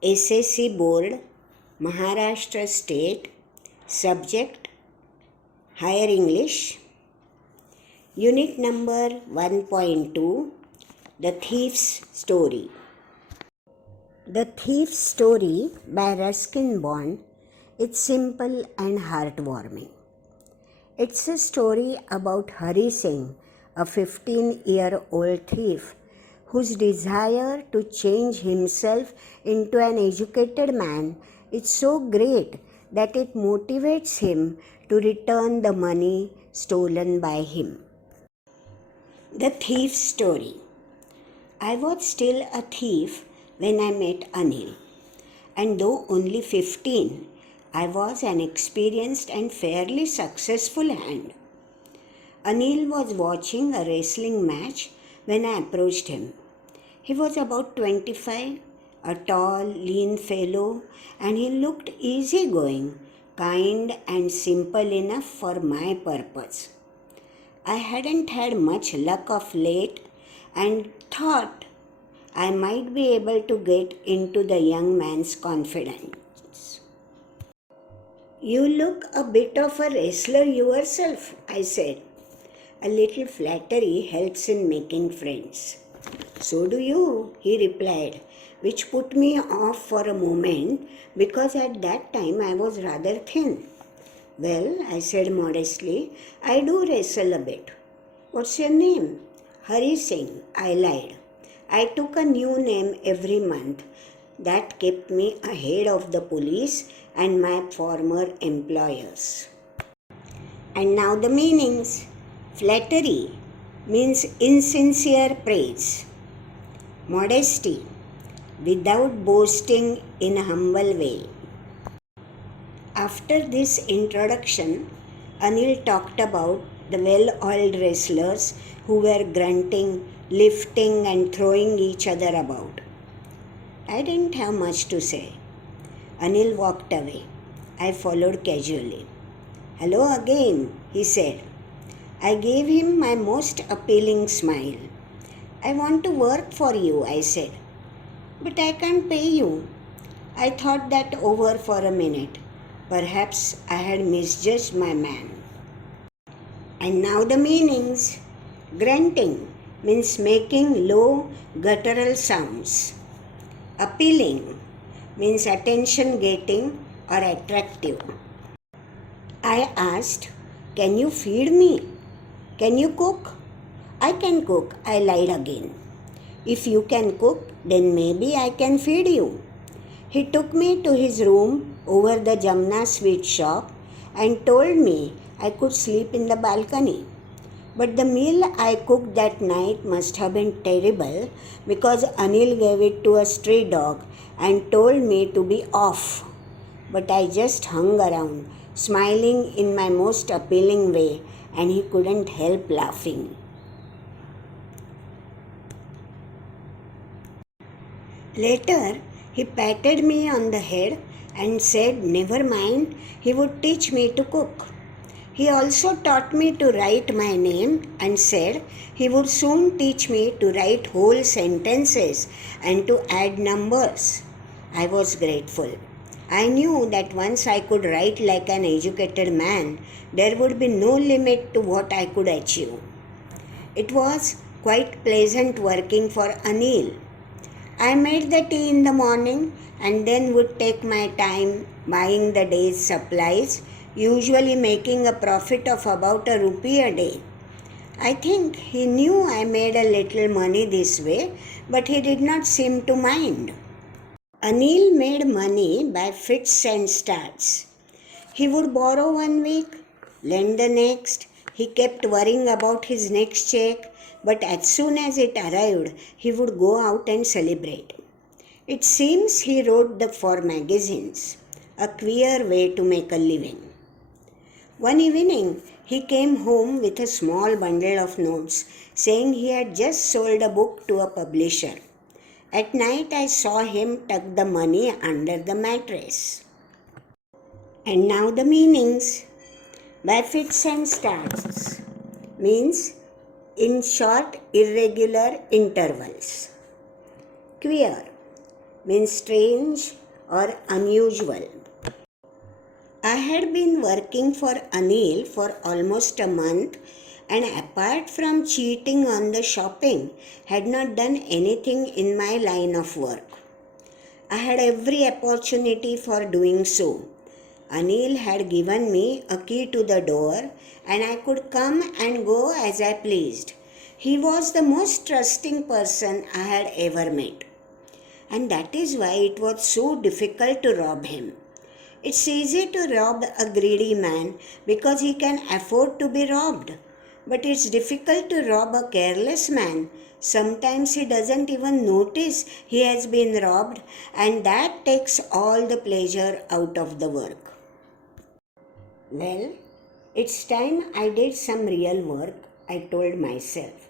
S.S.C. Board Maharashtra State. Subject Higher English. Unit number 1.2. The Thief's Story. The Thief's Story by S.S.C.BOARD. It's simple and heartwarming. It's a story about Hari Singh, a 15-year-old thief whose desire to change himself into an educated man is so great that it motivates him to return the money stolen by him. The Thief's Story. I was still a thief when I met Anil, and though only 15, I was an experienced and fairly successful hand. Anil was watching a wrestling match when I approached him. He was about 25, a tall, lean fellow, and he looked easygoing, kind, and simple enough for my purpose. I hadn't had much luck of late and thought I might be able to get into the young man's confidence. "You look a bit of a wrestler yourself," I said. "A little flattery helps in making friends." "So do you," he replied, which put me off for a moment because at that time I was rather thin. "Well," I said modestly, "I do wrestle a bit." "What's your name?" "Hari Singh," I lied. I took a new name every month. That kept me ahead of the police and my former employers. And now the meanings. Flattery means insincere praise. Modesty, without boasting in a humble way. After this introduction, Anil talked about the well-oiled wrestlers who were grunting, lifting and throwing each other about. I didn't have much to say. Anil walked away. I followed casually. "Hello again," he said. I gave him my most appealing smile. "I want to work for you," I said. "But I can't pay you." I thought that over for a minute. Perhaps I had misjudged my man. And now the meanings. Grunting means making low guttural sounds. Appealing means attention-getting or attractive. I asked, "Can you feed me? Can you cook?" "I can cook," I lied again. "If you can cook, then maybe I can feed you." He took me to his room over the Jamna sweet shop and told me I could sleep in the balcony. But the meal I cooked that night must have been terrible because Anil gave it to a stray dog and told me to be off. But I just hung around, smiling in my most appealing way, and he couldn't help laughing. Later, he patted me on the head and said never mind, he would teach me to cook. He also taught me to write my name and said he would soon teach me to write whole sentences and to add numbers. I was grateful. I knew that once I could write like an educated man, there would be no limit to what I could achieve. It was quite pleasant working for Anil. I made the tea in the morning and then would take my time buying the day's supplies, usually making a profit of about ₹1 a day. I think he knew I made a little money this way, but he did not seem to mind. Anil made money by fits and starts. He would borrow one week, lend the next. He kept worrying about his next check, but as soon as it arrived, he would go out and celebrate. It seems he wrote for magazines, a queer way to make a living. One evening, he came home with a small bundle of notes, saying he had just sold a book to a publisher. At night, I saw him tuck the money under the mattress. And now the meanings. By fits and starts means in short, irregular intervals. Queer means strange or unusual. I had been working for Anil for almost a month, and apart from cheating on the shopping, had not done anything in my line of work. I had every opportunity for doing so. Anil had given me a key to the door, and I could come and go as I pleased. He was the most trusting person I had ever met. And that is why it was so difficult to rob him. It's easy to rob a greedy man because he can afford to be robbed. But it's difficult to rob a careless man. Sometimes he doesn't even notice he has been robbed, and that takes all the pleasure out of the work. Well, it's time I did some real work, I told myself.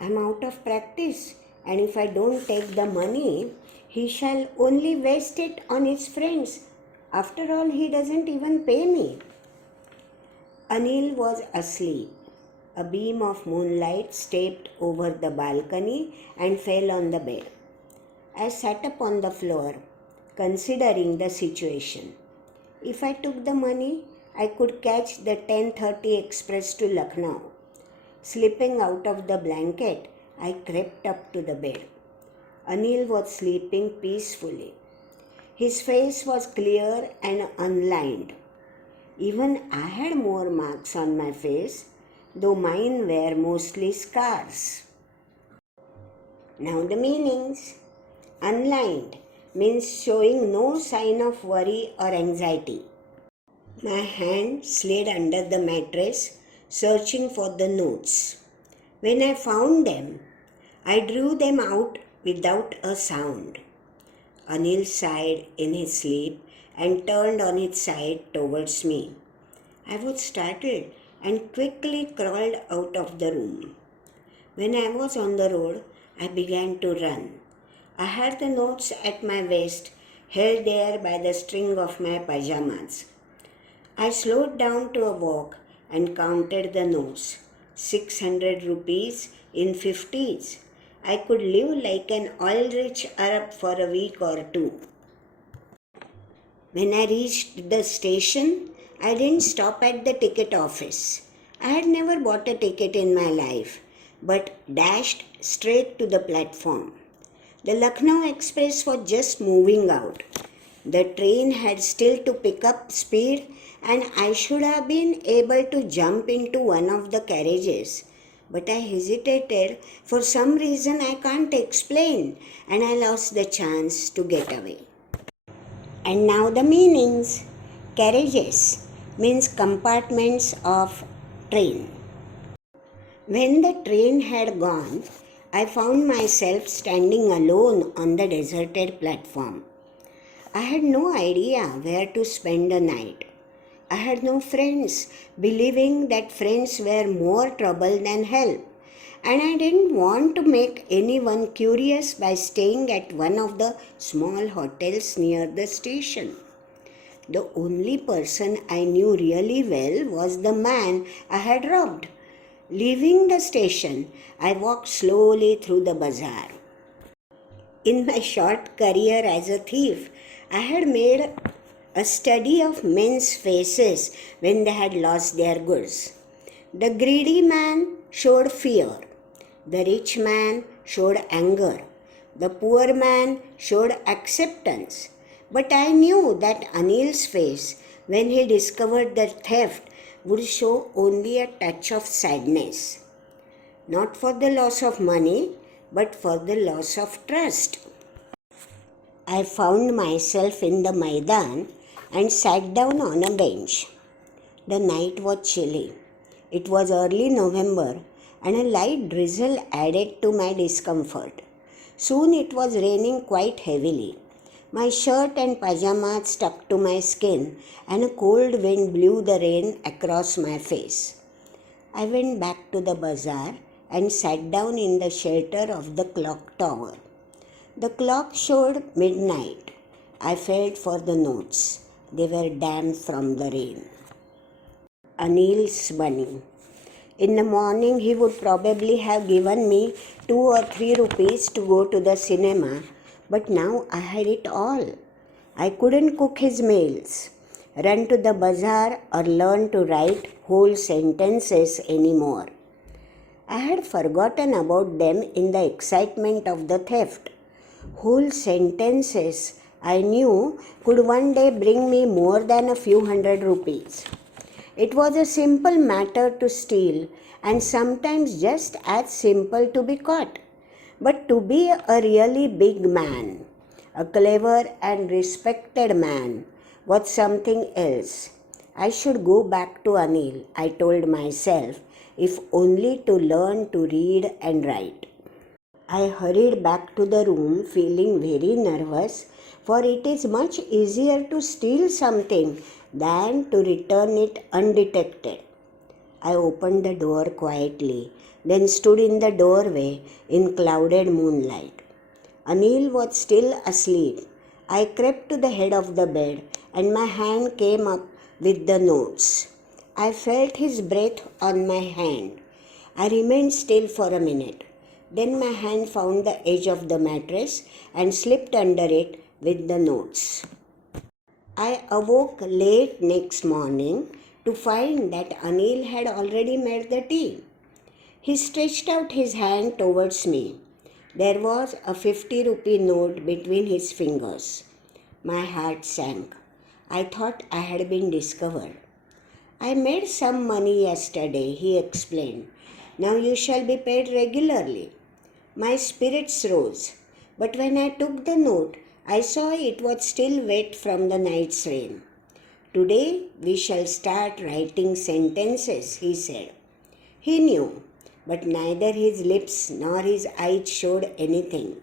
I'm out of practice, and if I don't take the money, he shall only waste it on his friends. After all, he doesn't even pay me. Anil was asleep. A beam of moonlight stepped over the balcony and fell on the bed. I sat up on the floor, considering the situation. If I took the money, I could catch the 10:30 express to Lucknow. Slipping out of the blanket, I crept up to the bed. Anil was sleeping peacefully. His face was clear and unlined. Even I had more marks on my face, though mine were mostly scars. Now the meanings. Unlined means showing no sign of worry or anxiety. My hand slid under the mattress, searching for the notes. When I found them, I drew them out without a sound. Anil sighed in his sleep and turned on its side towards me. I was startled and quickly crawled out of the room. When I was on the road, I began to run. I had the notes at my waist, held there by the string of my pajamas. I slowed down to a walk and counted the notes. 600 rupees in 50s. I could live like an oil-rich Arab for a week or two. When I reached the station, I didn't stop at the ticket office. I had never bought a ticket in my life, but dashed straight to the platform. The Lucknow Express was just moving out. The train had still to pick up speed, and I should have been able to jump into one of the carriages. But I hesitated for some reason I can't explain, and I lost the chance to get away. And now the meanings. Carriages means compartments of train. When the train had gone, I found myself standing alone on the deserted platform. I had no idea where to spend the night. I had no friends, believing that friends were more trouble than help. And I didn't want to make anyone curious by staying at one of the small hotels near the station. The only person I knew really well was the man I had robbed. Leaving the station, I walked slowly through the bazaar. In my short career as a thief, I had made a study of men's faces when they had lost their goods. The greedy man showed fear. The rich man showed anger. The poor man showed acceptance. But I knew that Anil's face, when he discovered the theft, would show only a touch of sadness. Not for the loss of money, but for the loss of trust. I found myself in the Maidan and sat down on a bench. The night was chilly. It was early November, and a light drizzle added to my discomfort. Soon it was raining quite heavily. My shirt and pajamas stuck to my skin, and a cold wind blew the rain across my face. I went back to the bazaar and sat down in the shelter of the clock tower. The clock showed midnight. I felt for the notes. They were damp from the rain. Anil's money. In the morning, he would probably have given me 2 or 3 rupees to go to the cinema, But now I had it all. I couldn't cook his meals, run to the bazaar, or learn to write whole sentences anymore. I had forgotten about them in the excitement of the theft. Whole sentences I knew could one day bring me more than a few hundred rupees. It was a simple matter to steal, and sometimes just as simple to be caught. But to be a really big man, a clever and respected man, was something else. I should go back to Anil, I told myself, if only to learn to read and write. I hurried back to the room feeling very nervous, for it is much easier to steal something than to return it undetected. I opened the door quietly, then stood in the doorway in clouded moonlight. Anil was still asleep. I crept to the head of the bed and my hand came up with the notes. I felt his breath on my hand. I remained still for a minute. Then my hand found the edge of the mattress and slipped under it with the notes. I awoke late next morning to find that Anil had already made the tea. He stretched out his hand towards me. There was a 50-rupee note between his fingers. My heart sank. I thought I had been discovered. I made some money yesterday, he explained. Now you shall be paid regularly. My spirits rose, but when I took the note, I saw it was still wet from the night's rain. Today we shall start writing sentences, he said. He knew, but neither his lips nor his eyes showed anything.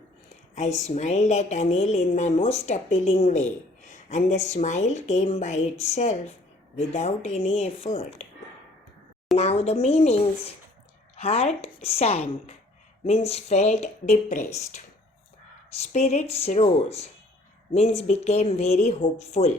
I smiled at Anil in my most appealing way, and the smile came by itself without any effort. Now the meanings. Heart sank means felt depressed. Spirits rose means became very hopeful.